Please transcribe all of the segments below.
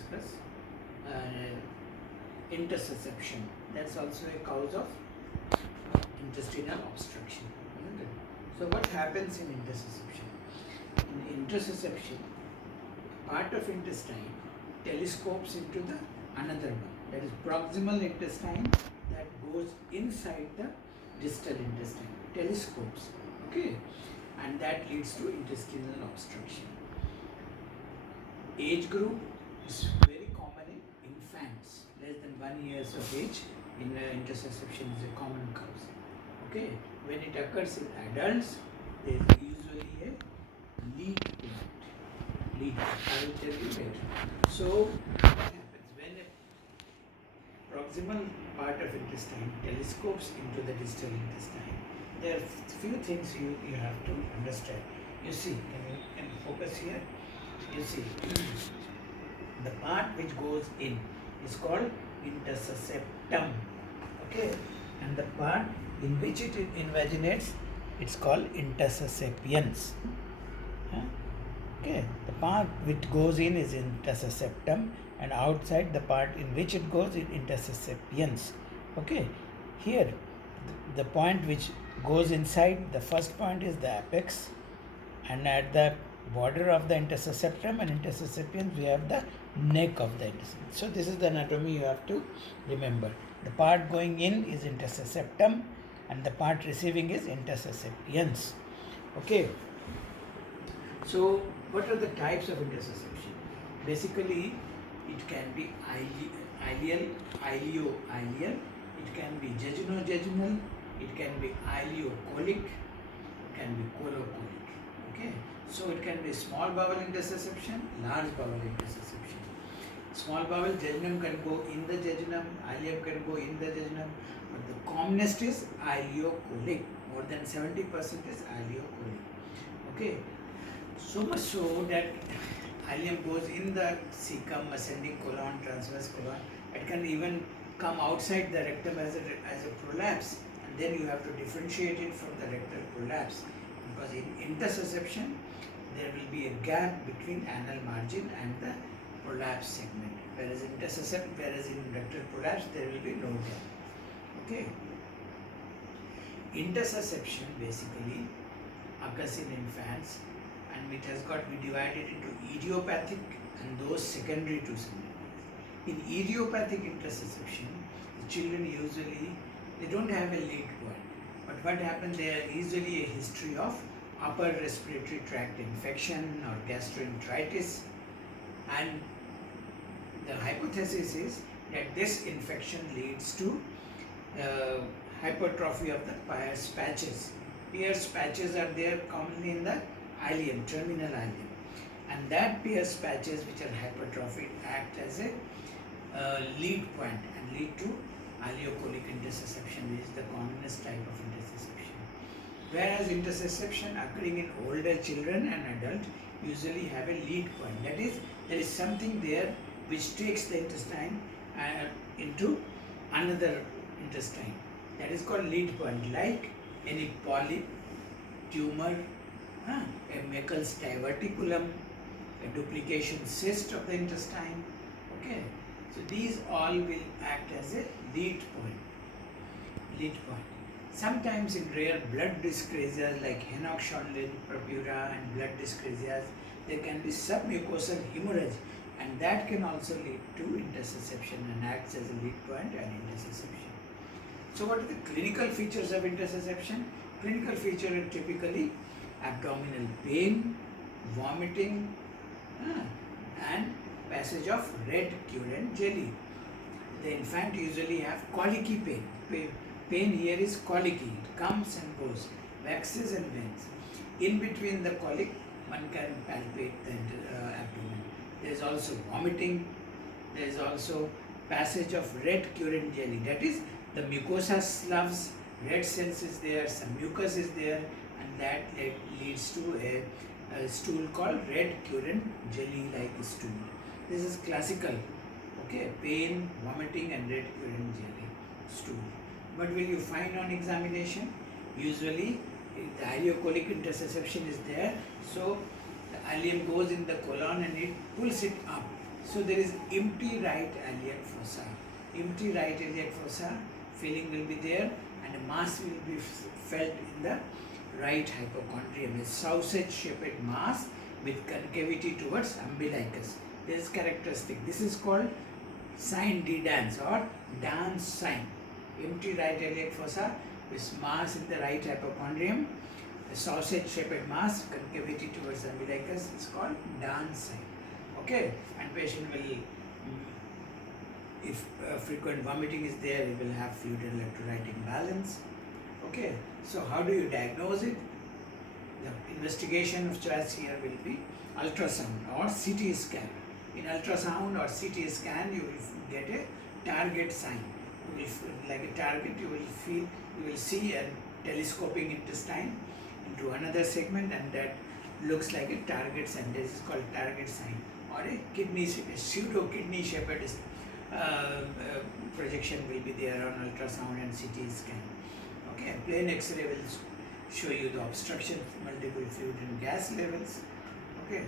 discuss intussusception. That's also a cause of intestinal obstruction, isn't it? So what happens in intussusception? In intussusception, part of intestine telescopes into the another one, that is proximal intestine that goes inside the distal intestine, telescopes, okay, and that leads to intestinal obstruction. Age group is very common in infants less than 1 year of age. In intussusception is a common cause. Okay, when it occurs in adults, there is usually a lead point. Lead. I will tell you later. So what happens when a proximal part of intestine telescopes into the distal intestine? There are few things you have to understand. You see, can you focus here? You see, the part which goes in is called intussusceptum, okay, and the part in which it invaginates, it's called intussuscipiens. Okay, the part which goes in is intussusceptum, and outside the part in which it goes is intussuscipiens. Okay, here the point which goes inside, the first point is the apex, and at the border of the intussusceptum and intussuscipiens we have the neck of the intestine. So this is the anatomy you have to remember. The part going in is intussusceptum and the part receiving is intussuscipiens. Okay. So what are the types of intussusception? Basically, it can be ileal, ileo-ileal, it can be jejunojejunal, it can be ileocolic, it can be colocolic. Okay, so it can be small bowel intussusception, large bowel intussusception. Small bowel jejunum can go in the jejunum, ileum can go in the jejunum, but the commonest is ileocolic. More than 70% is ileocolic. Okay, so much so that ileum goes in the cecum, ascending colon, transverse colon. It can even come outside the rectum as a prolapse, and then you have to differentiate it from the rectal prolapse, because in intussusception there will be a gap between anal margin and the prolapse segment, whereas in rectal prolapse there will be no gap. Okay. Intussusception basically occurs in infants, and it has got to be divided into idiopathic and those secondary to symptoms. In idiopathic intussusception, the children usually they don't have a lead point, but what happens, there is usually a history of upper respiratory tract infection or gastroenteritis, and the hypothesis is that this infection leads to hypertrophy of the Peyer's patches. Peyer's patches are there commonly in the ileum, terminal ileum, and that Peyer's patches which are hypertrophied act as a lead point and lead to ileocolic intussusception, which is the commonest type of intussusception. Whereas intussusception occurring in older children and adults usually have a lead point. That is, there is something there which takes the intestine into another intestine. That is called lead point, like any polyp, tumor, a Meckel's diverticulum, a duplication cyst of the intestine. Okay, so these all will act as a lead point. Lead point. Sometimes in rare blood dyscrasias like Henoch-Schönlein purpura and blood dyscrasias, there can be submucosal hemorrhage, and that can also lead to intussusception and acts as a lead point and intussusception. So what are the clinical features of intussusception? Clinical features are typically abdominal pain, vomiting, and passage of red currant jelly. The infant usually have colicky pain. Pain here is colicky. It comes and goes, waxes and wanes. In between the colic, one can palpate the abdomen. There is also vomiting. There is also passage of red currant jelly. That is, the mucosa sloughs, red cells is there, some mucus is there, and that leads to a stool called red currant jelly-like stool. This is classical. Okay, pain, vomiting, and red currant jelly stool. What will you find on examination? Usually, the ileocolic intussusception is there, so the ileum goes in the colon and it pulls it up. So there is empty right iliac fossa. Empty right iliac fossa, filling will be there, and a mass will be felt in the right hypochondrium. A sausage-shaped mass with concavity towards umbilicus. This is characteristic. This is called sign de dance or dance sign. Empty right iliac fossa with mass in the right hypochondrium. A sausage-shaped mass, concavity towards umbilicus is called dance sign. Okay, and patient will, if frequent vomiting is there, he will have fluid and electrolyte imbalance. Okay, so how do you diagnose it? The investigation of choice here will be ultrasound or CT scan. In ultrasound or CT scan, you will get a target sign. You will, like a target, you will see a telescoping intestine into another segment, and that looks like a target sign. This is called target sign, or a pseudo kidney shaped projection will be there on ultrasound and CT scan. Okay, plain X-ray will show you the obstruction, multiple fluid and gas levels. Okay,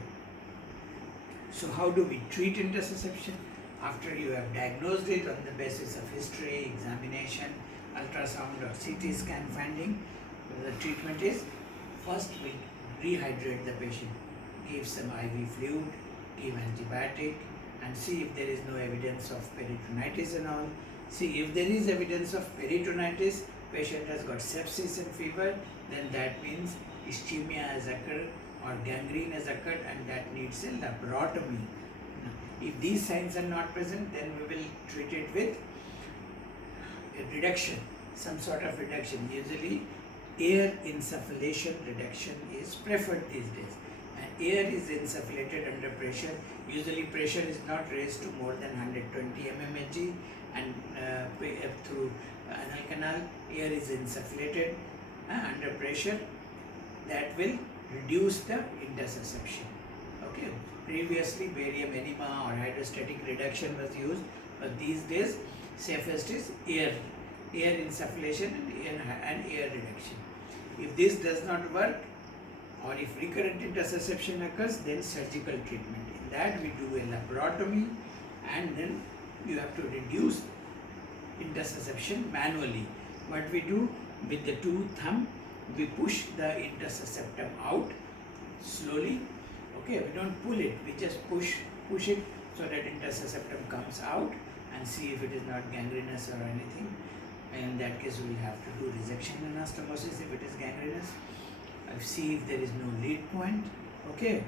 so how do we treat intussusception? After you have diagnosed it on the basis of history, examination, ultrasound or CT scan finding, the treatment is, first we rehydrate the patient, give some IV fluid, give antibiotic, and see if there is no evidence of peritonitis and all. See if there is evidence of peritonitis, patient has got sepsis and fever, then that means ischemia has occurred or gangrene has occurred, and that needs a laparotomy. If these signs are not present, then we will treat it with a reduction, some sort of reduction. Usually air insufflation reduction is preferred these days. And air is insufflated under pressure. Usually pressure is not raised to more than 120 mmHg, and through anal canal air is insufflated under pressure. That will reduce the intussusception. Okay. Previously barium enema or hydrostatic reduction was used, but these days safest is air insufflation and air reduction. If this does not work, or if recurrent intussusception occurs, then surgical treatment. In that we do a laparotomy, and then you have to reduce intussusception manually. What we do with the two thumb, we push the intussusceptum out slowly. Okay, we don't pull it, we just push it so that intussusceptum comes out, and see if it is not gangrenous or anything. In that case, we will have to do resection anastomosis if it is gangrenous. See if there is no lead point. Okay,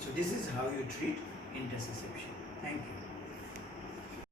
so this is how you treat intussusception. Thank you.